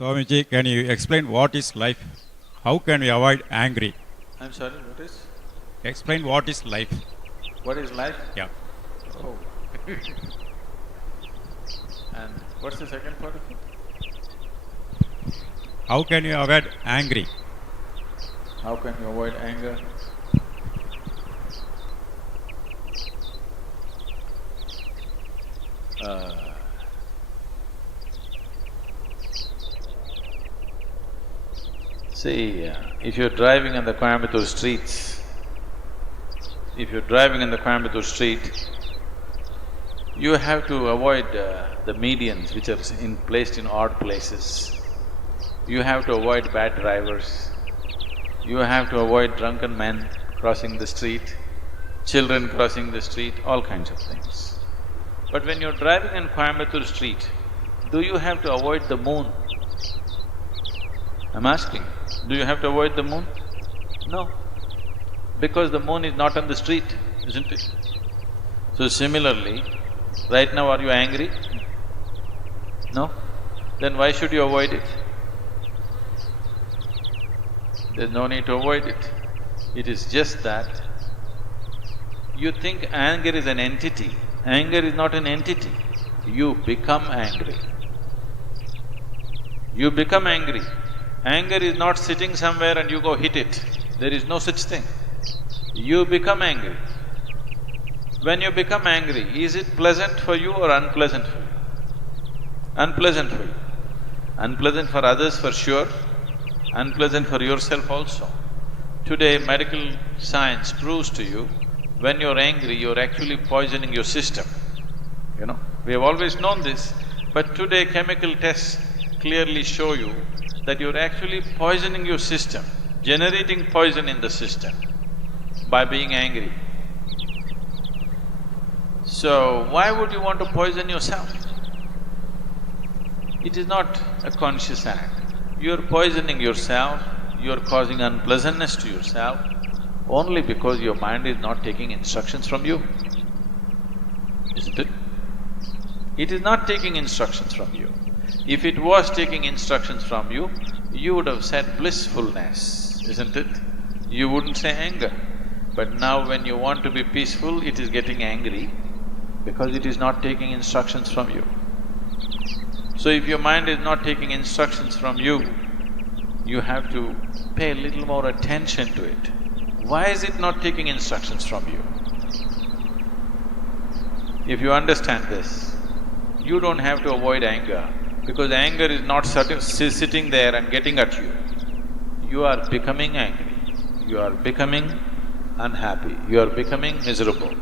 Swamiji, can you explain what is life? How can we avoid angry? I'm sorry, what is? Explain what is life. What is life? Yeah. Oh. And what's the second part of it? How can you avoid angry? How can you avoid anger? See, if you're driving on the Coimbatore streets, you have to avoid the medians which are placed in odd places. You have to avoid bad drivers. You have to avoid drunken men crossing the street, children crossing the street, all kinds of things. But when you're driving in Coimbatore street, do you have to avoid the moon? I'm asking, do you have to avoid the moon? No, because the moon is not on the street, isn't it? So similarly, right now are you angry? No? Then why should you avoid it? There's no need to avoid it. It is just that you think anger is an entity. Anger is not an entity. You become angry. You become angry. Anger is not sitting somewhere and you go hit it. There is no such thing. You become angry. When you become angry, is it pleasant for you or unpleasant for you? Unpleasant for you. Unpleasant for others for sure, unpleasant for yourself also. Today, medical science proves to you, when you're angry, you're actually poisoning your system, you know. We have always known this, but today chemical tests clearly show you that you're actually poisoning your system, generating poison in the system by being angry. So, why would you want to poison yourself? It is not a conscious act. You're poisoning yourself, you're causing unpleasantness to yourself only because your mind is not taking instructions from you, isn't it? It is not taking instructions from you. If it was taking instructions from you, you would have said blissfulness, isn't it? You wouldn't say anger. But now when you want to be peaceful, it is getting angry because it is not taking instructions from you. So if your mind is not taking instructions from you, you have to pay a little more attention to it. Why is it not taking instructions from you? If you understand this, you don't have to avoid anger, because anger is not sitting there and getting at you. You are becoming angry, you are becoming unhappy, you are becoming miserable.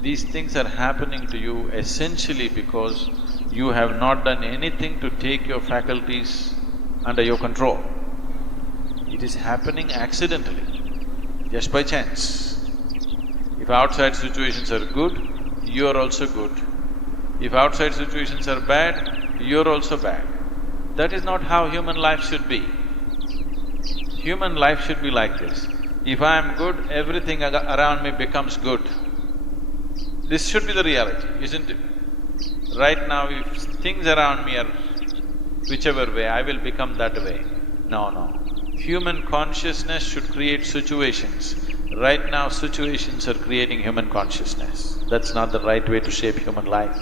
These things are happening to you essentially because you have not done anything to take your faculties under your control. It is happening accidentally, just by chance. If outside situations are good, you are also good. If outside situations are bad, you're also bad. That is not how human life should be. Human life should be like this. If I am good, everything around me becomes good. This should be the reality, isn't it? Right now, if things around me are whichever way, I will become that way. No. Human consciousness should create situations. Right now, situations are creating human consciousness. That's not the right way to shape human life.